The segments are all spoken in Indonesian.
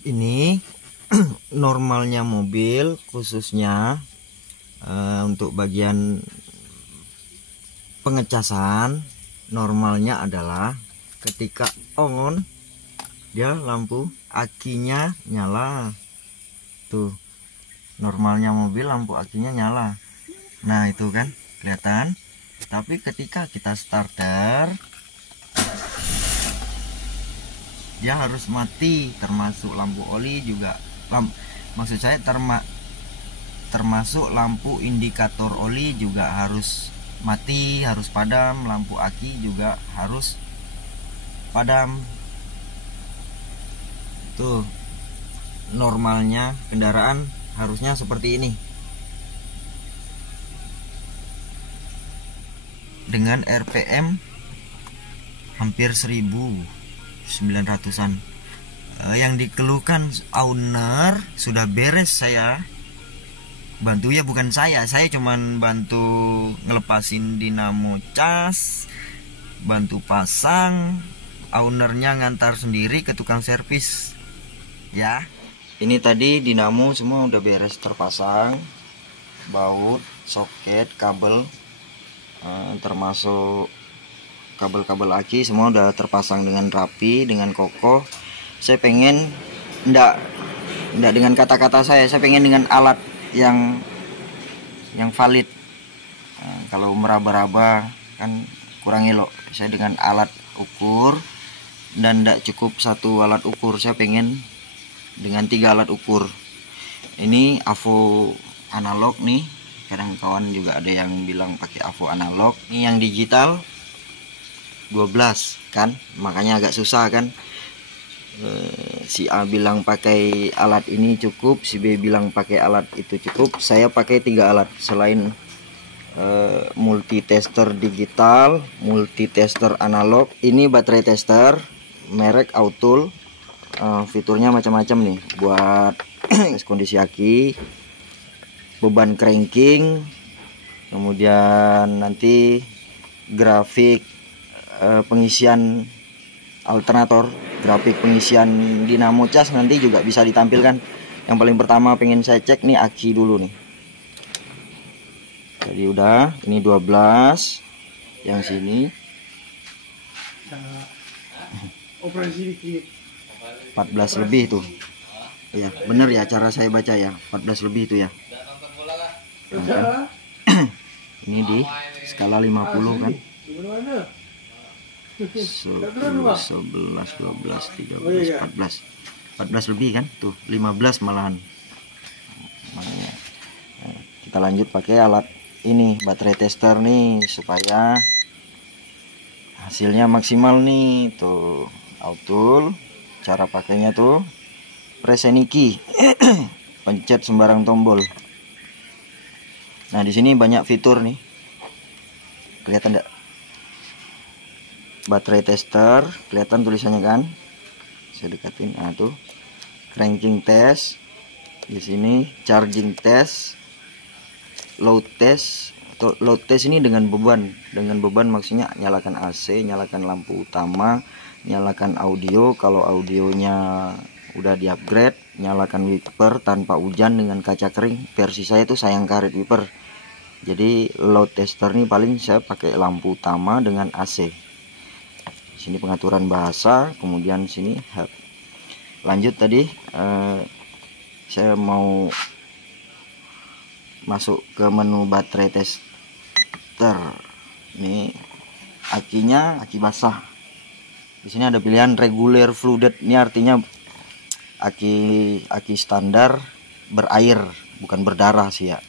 Ini normalnya mobil, khususnya untuk bagian pengecasan, normalnya adalah ketika on dia lampu akinya nyala. Tuh, normalnya mobil lampu akinya nyala. Nah, itu kan kelihatan. Tapi ketika kita starter, dia harus mati, termasuk lampu oli juga. Maksud saya termasuk lampu indikator oli juga harus mati, harus padam. Lampu aki juga harus padam. Tuh, normalnya kendaraan harusnya seperti ini, dengan RPM hampir 1900-an. Yang dikeluhkan owner sudah beres, saya bantu ya, bukan saya cuman bantu ngelepasin dinamo cas, bantu pasang, ownernya ngantar sendiri ke tukang servis ya. Ini tadi dinamo semua udah beres terpasang, baut, soket, kabel, termasuk kabel-kabel aki semua udah terpasang dengan rapi, dengan kokoh. Saya pengen enggak dengan kata-kata saya pengen dengan alat yang valid. Kalau meraba-raba kan kurang elok. Saya dengan alat ukur, dan enggak cukup satu alat ukur, saya pengen dengan 3 alat ukur. Ini AVO analog nih, kadang kawan juga ada yang bilang pakai AVO analog. Ini yang digital 12 kan, makanya agak susah kan. Si A bilang pakai alat ini cukup, si B bilang pakai alat itu cukup. Saya pakai 3 alat selain multitester digital, multitester analog. Ini baterai tester merek Autul. Fiturnya macam-macam nih, buat kondisi aki, beban cranking, kemudian nanti grafik pengisian alternator, grafik pengisian dinamo cas nanti juga bisa ditampilkan. Yang paling pertama pengen saya cek nih aki dulu nih. Jadi udah, ini 12, yang sini operasi dikit 14 lebih tuh. Iya, bener ya cara saya baca ya, 14 lebih itu ya. Nah, kan? Ini di skala 50 kan. 10, 11, 12, 13, 14. 14 lebih kan? Tuh, 15 malahan. Makanya kita lanjut pakai alat ini, baterai tester nih, supaya hasilnya maksimal nih. Tuh, Autul. Cara pakainya tuh press any key. Pencet sembarang tombol. Nah, di sini banyak fitur nih. Kelihatan enggak? Baterai tester, kelihatan tulisannya kan? Saya dekatin. Nah, tuh. Cranking test. Di sini charging test, load test. Load test ini dengan beban. Dengan beban maksudnya nyalakan AC, nyalakan lampu utama, nyalakan audio. Kalau audionya udah di-upgrade, nyalakan wiper tanpa hujan dengan kaca kering. Versi saya tuh sayang karet wiper. Jadi load tester ini paling saya pakai lampu utama dengan AC. Sini pengaturan bahasa, kemudian sini lanjut tadi saya mau masuk ke menu baterai tester. Ini akinya aki basah. Di sini ada pilihan regular flooded. Ini artinya aki standar berair, bukan berdarah sih ya.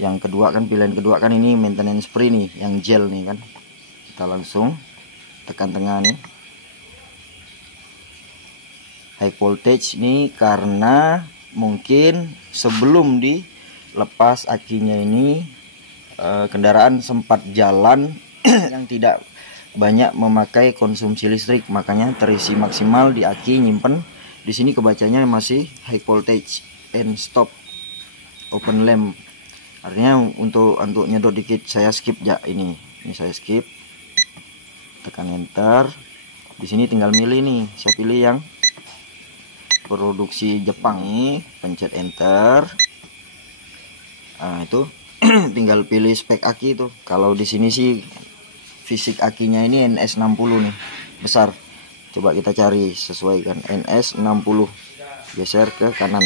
Yang kedua kan, pilihan kedua kan ini maintenance free nih, yang gel nih kan. Kita langsung tekan tengah nih. High voltage nih karena mungkin sebelum dilepas akinya ini kendaraan sempat jalan yang tidak banyak memakai konsumsi listrik, makanya terisi maksimal di aki, nyimpen. Di sini kebacanya masih high voltage and stop open lamp. Artinya untuk nyedot dikit saya skip ya, ini saya skip. Tekan enter. Di sini tinggal milih nih, saya pilih yang produksi Jepang ini, pencet enter. Nah itu tinggal pilih spek aki itu. Kalau di sini sih fisik akinya ini NS60 nih, besar. Coba kita cari, sesuaikan NS60, geser ke kanan.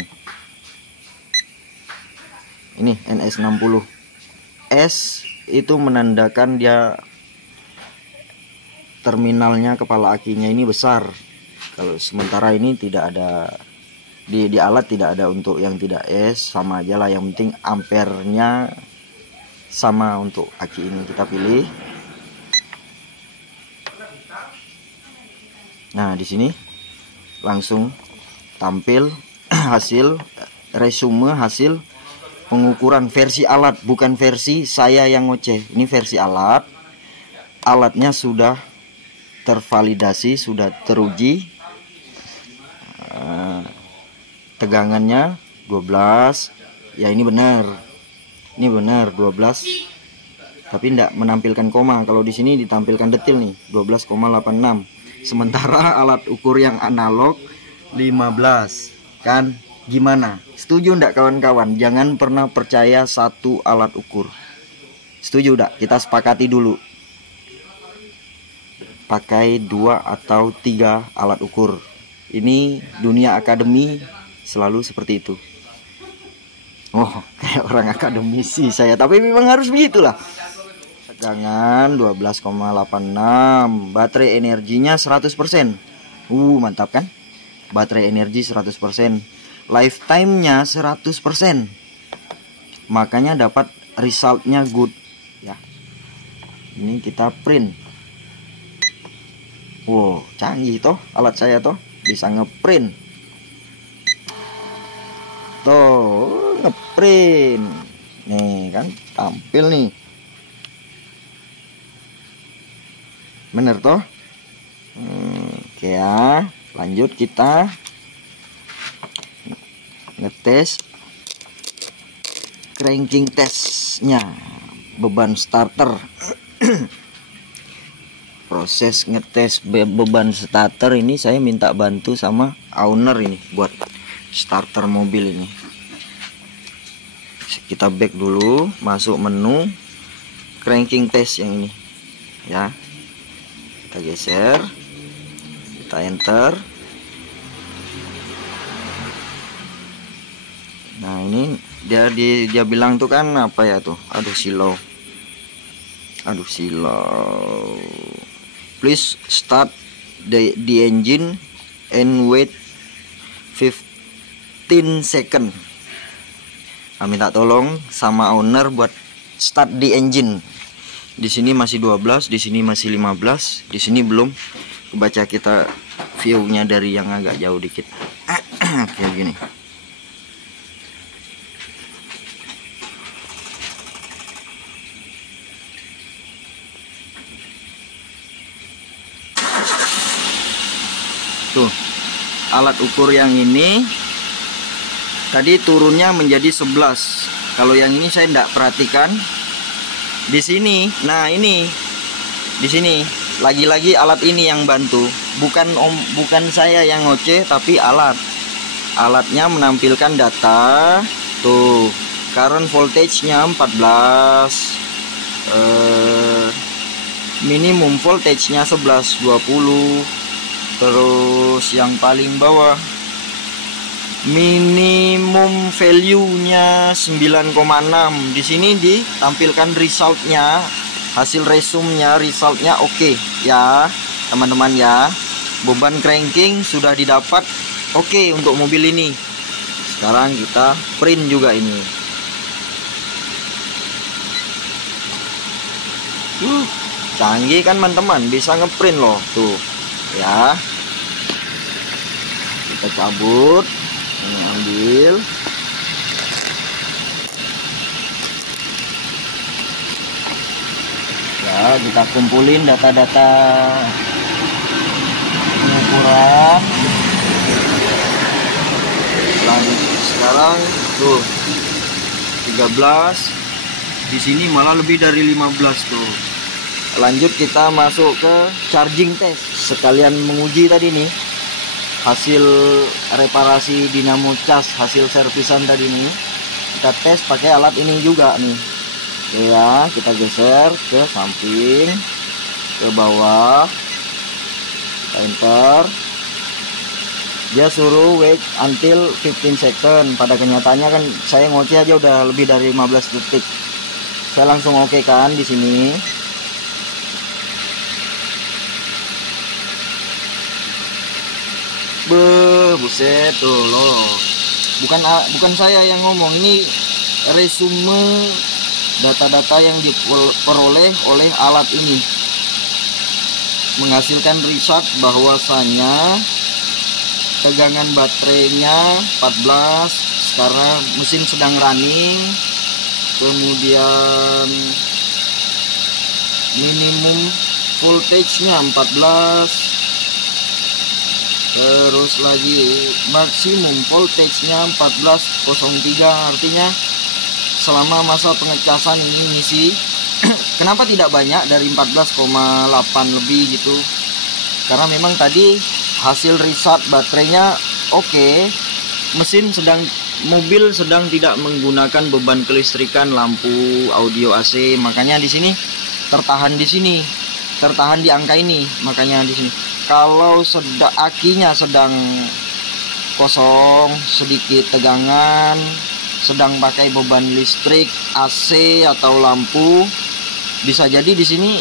Ini NS60. S itu menandakan dia terminalnya kepala akinya ini besar. Kalau sementara ini tidak ada di alat, tidak ada untuk yang tidak S, sama aja lah, yang penting ampernya sama untuk aki ini kita pilih. Nah, di sini langsung tampil hasil resume hasil pengukuran versi alat, bukan versi saya yang ngoceh. Ini versi alat. Alatnya sudah tervalidasi, sudah teruji. Tegangannya 12. Ya ini benar. Ini benar 12. Tapi tidak menampilkan koma. Kalau di sini ditampilkan detil nih, 12,86. Sementara alat ukur yang analog 15. Kan gimana? Setuju enggak kawan-kawan? Jangan pernah percaya satu alat ukur. Setuju enggak? Kita sepakati dulu. Pakai 2 atau 3 alat ukur. Ini dunia akademi selalu seperti itu. Oh, kayak orang akademisi saya, tapi memang harus begitulah. Tegangan 12,86. Baterai energinya 100%. Mantap kan? Baterai energi 100%. Lifetime-nya 100%. Makanya dapat resultnya good ya. Ini kita print. Wow, canggih toh alat saya toh, bisa ngeprint. Tuh, ngeprint. Nih kan tampil nih. Bener toh? Oke ya, lanjut kita ngetes cranking testnya, beban starter. Proses ngetes beban starter ini saya minta bantu sama owner ini buat starter mobil ini. Kita back dulu, masuk menu cranking test yang ini ya. Kita geser, kita enter. Nah ini dia bilang tuh kan apa ya tuh, aduh slow. Please start the engine and wait 15 second. Nah, minta tolong sama owner buat start the engine. Di sini masih 12, di sini masih 15, di sini belum. Kebaca kita view-nya dari yang agak jauh dikit. Kayak gini. Tuh, alat ukur yang ini tadi turunnya menjadi 11. Kalau yang ini saya tidak perhatikan. Di sini, nah ini di sini lagi-lagi alat ini yang bantu. Bukan saya yang ngoceh, tapi alatnya menampilkan data. Tuh, current voltage-nya 14. Minimum voltage-nya 11, 20. Terus yang paling bawah minimum value-nya 9,6. Di sini ditampilkan result-nya, hasil resumnya, result-nya oke ya, teman-teman ya. Beban cranking sudah didapat oke untuk mobil ini. Sekarang kita print juga ini. Canggih kan teman-teman, bisa ngeprint loh tuh. Ya, kita cabut, ini ambil, ya kita kumpulin data-data pengukuran. Sekarang tuh 13, di sini malah lebih dari 15 tuh. Lanjut kita masuk ke charging test, sekalian menguji tadi nih. hasil reparasi dinamo cas, hasil servisan tadi nih. Kita tes pakai alat ini juga nih. Oke ya, kita geser ke samping, ke bawah, kita enter. Dia suruh wait until 15 second. Pada kenyataannya kan saya ngoceh aja udah lebih dari 15 detik. Saya langsung oke kan di sini. Buset tuh loh. Bukan saya yang ngomong, ini resume data-data yang diperoleh oleh alat ini. Menghasilkan result bahwasanya tegangan baterainya 14, sekarang mesin sedang running. Kemudian minimum voltage-nya 14. Terus lagi maksimum voltage-nya 1403. Artinya selama masa pengecasan ini ngisi kenapa tidak banyak dari 14,8 lebih gitu, karena memang tadi hasil riset baterainya oke. Mobil sedang tidak menggunakan beban kelistrikan, lampu, audio, AC, makanya di sini tertahan di angka ini. Makanya di sini kalau akinya sedang kosong, sedikit tegangan, sedang pakai beban listrik, AC atau lampu, bisa jadi di sini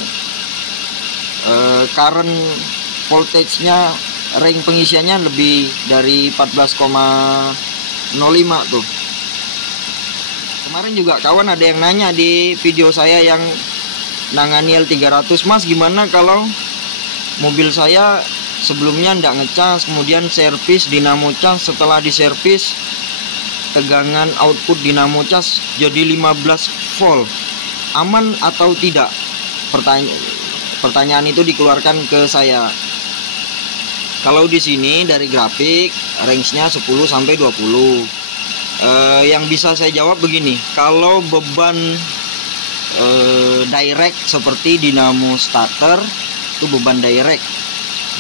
current voltage-nya, ring pengisiannya lebih dari 14,05 tuh. Kemarin juga kawan ada yang nanya di video saya yang nangani L300, Mas gimana kalau mobil saya sebelumnya ndak ngecas, kemudian servis dinamo cas, setelah diservis tegangan output dinamo cas jadi 15 volt, aman atau tidak? Pertanyaan itu dikeluarkan ke saya. Kalau di sini dari grafik range-nya 10 sampai 20. Yang bisa saya jawab begini, kalau beban direct seperti dinamo starter itu beban direct,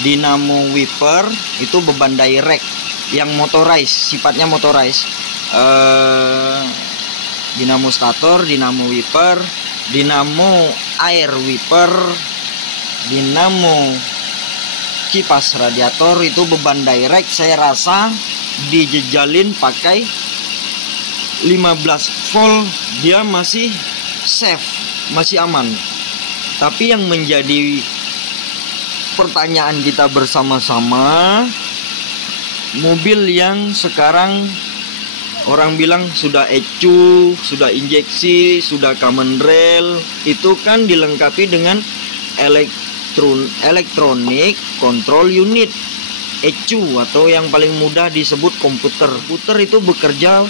dinamo wiper itu beban direct yang motorized, sifatnya motorized. Dinamo starter, dinamo wiper, dinamo air wiper, dinamo kipas radiator itu beban direct. Saya rasa dijejalin pakai 15 volt dia masih safe, masih aman. Tapi yang menjadi pertanyaan kita bersama-sama, mobil yang sekarang orang bilang sudah ECU, sudah injeksi, sudah common rail, itu kan dilengkapi dengan electronic control unit, ECU, atau yang paling mudah disebut komputer. Komputer itu bekerja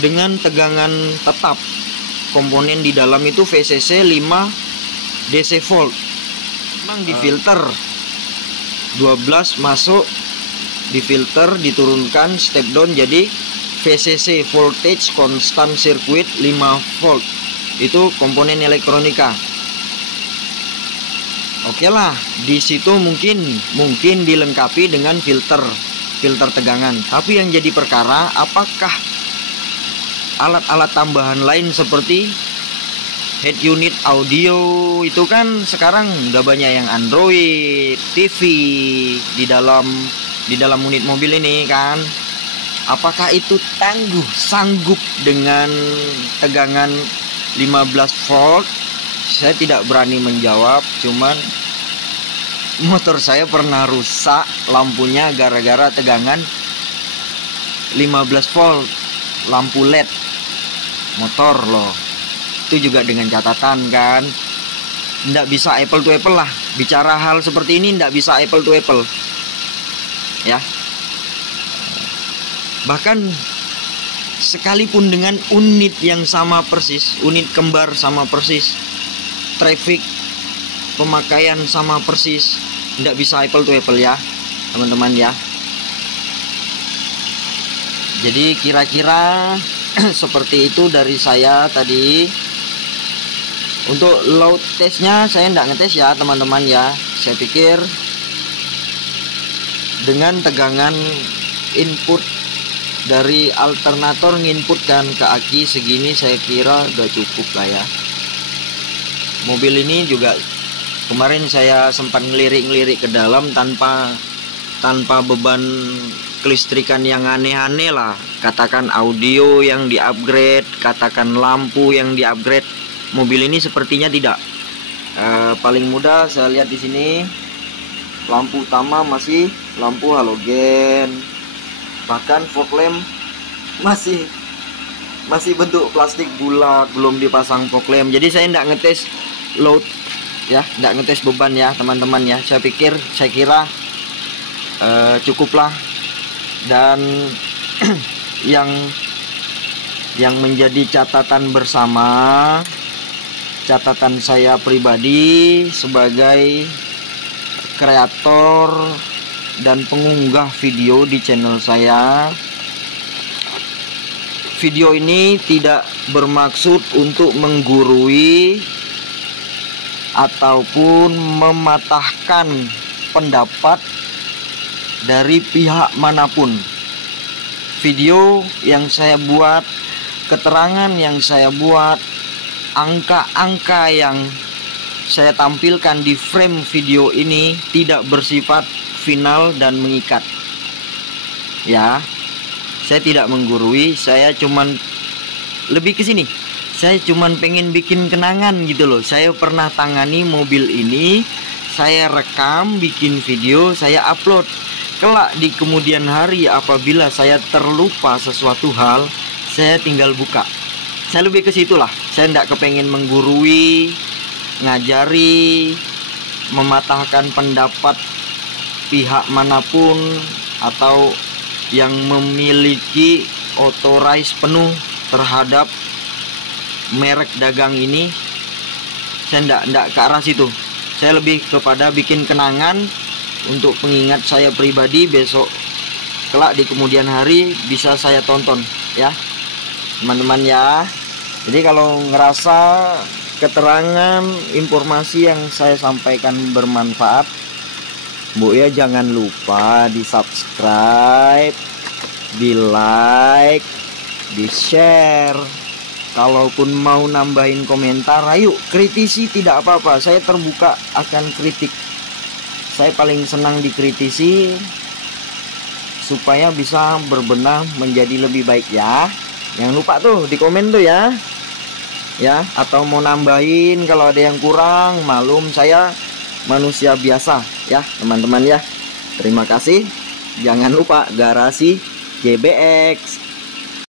dengan tegangan tetap. Komponen di dalam itu VCC 5 DC volt. Memang difilter 12 masuk, difilter, diturunkan, step down jadi VCC, voltage constant circuit 5 volt. Itu komponen elektronika. Oke lah, di situ mungkin dilengkapi dengan filter tegangan. Tapi yang jadi perkara, apakah alat-alat tambahan lain seperti head unit audio itu kan sekarang udah banyak yang Android TV di dalam unit mobil ini kan. Apakah itu sanggup dengan tegangan 15 volt? Saya tidak berani menjawab, cuman motor saya pernah rusak lampunya gara-gara tegangan 15 volt, lampu LED motor loh. Itu juga dengan catatan kan, nggak bisa apple to apple lah. Bicara hal seperti ini nggak bisa apple to apple ya. Bahkan sekalipun dengan unit yang sama persis, unit kembar sama persis, traffic pemakaian sama persis, nggak bisa apple to apple ya teman-teman ya. Jadi kira-kira seperti itu dari saya tadi. Untuk load testnya saya nggak ngetes ya teman-teman ya. Saya pikir dengan tegangan input dari alternator nginputkan ke aki segini, saya kira udah cukup lah ya. Mobil ini juga kemarin saya sempat ngelirik-ngelirik ke dalam tanpa beban kelistrikan yang aneh-aneh lah. Katakan audio yang di-upgrade, katakan lampu yang di-upgrade. Mobil ini sepertinya tidak. Paling mudah saya lihat di sini, lampu utama masih lampu halogen, bahkan fog lamp masih bentuk plastik bulat, belum dipasang fog lamp. Jadi saya tidak ngetes load ya, tidak ngetes beban ya teman-teman ya. Saya kira cukuplah. Dan yang menjadi catatan bersama, catatan saya pribadi sebagai kreator dan pengunggah video di channel saya, video ini tidak bermaksud untuk menggurui ataupun mematahkan pendapat dari pihak manapun. Video yang saya buat, keterangan yang saya buat, angka-angka yang saya tampilkan di frame video ini tidak bersifat final dan mengikat ya. Saya tidak menggurui, saya cuman lebih ke sini, saya cuman pengen bikin kenangan gitu loh. Saya pernah tangani mobil ini, saya rekam, bikin video, saya upload. Kelak di kemudian hari apabila saya terlupa sesuatu hal, saya tinggal buka. Saya lebih ke situlah. Saya tidak kepengen menggurui, ngajari, mematahkan pendapat pihak manapun atau yang memiliki otorized penuh terhadap merek dagang ini. Saya tidak ke arah situ. Saya lebih kepada bikin kenangan untuk pengingat saya pribadi, besok kelak di kemudian hari bisa saya tonton ya teman-teman ya. Jadi kalau ngerasa keterangan informasi yang saya sampaikan bermanfaat, Bu ya jangan lupa di subscribe, di like, di share. Kalaupun mau nambahin komentar, ayo kritisi, tidak apa-apa, saya terbuka akan kritik. Saya paling senang dikritisi supaya bisa berbenah menjadi lebih baik ya. Jangan lupa tuh di komen tuh ya. Ya, atau mau nambahin kalau ada yang kurang, malum saya manusia biasa ya, teman-teman ya. Terima kasih. Jangan lupa garasi GBX.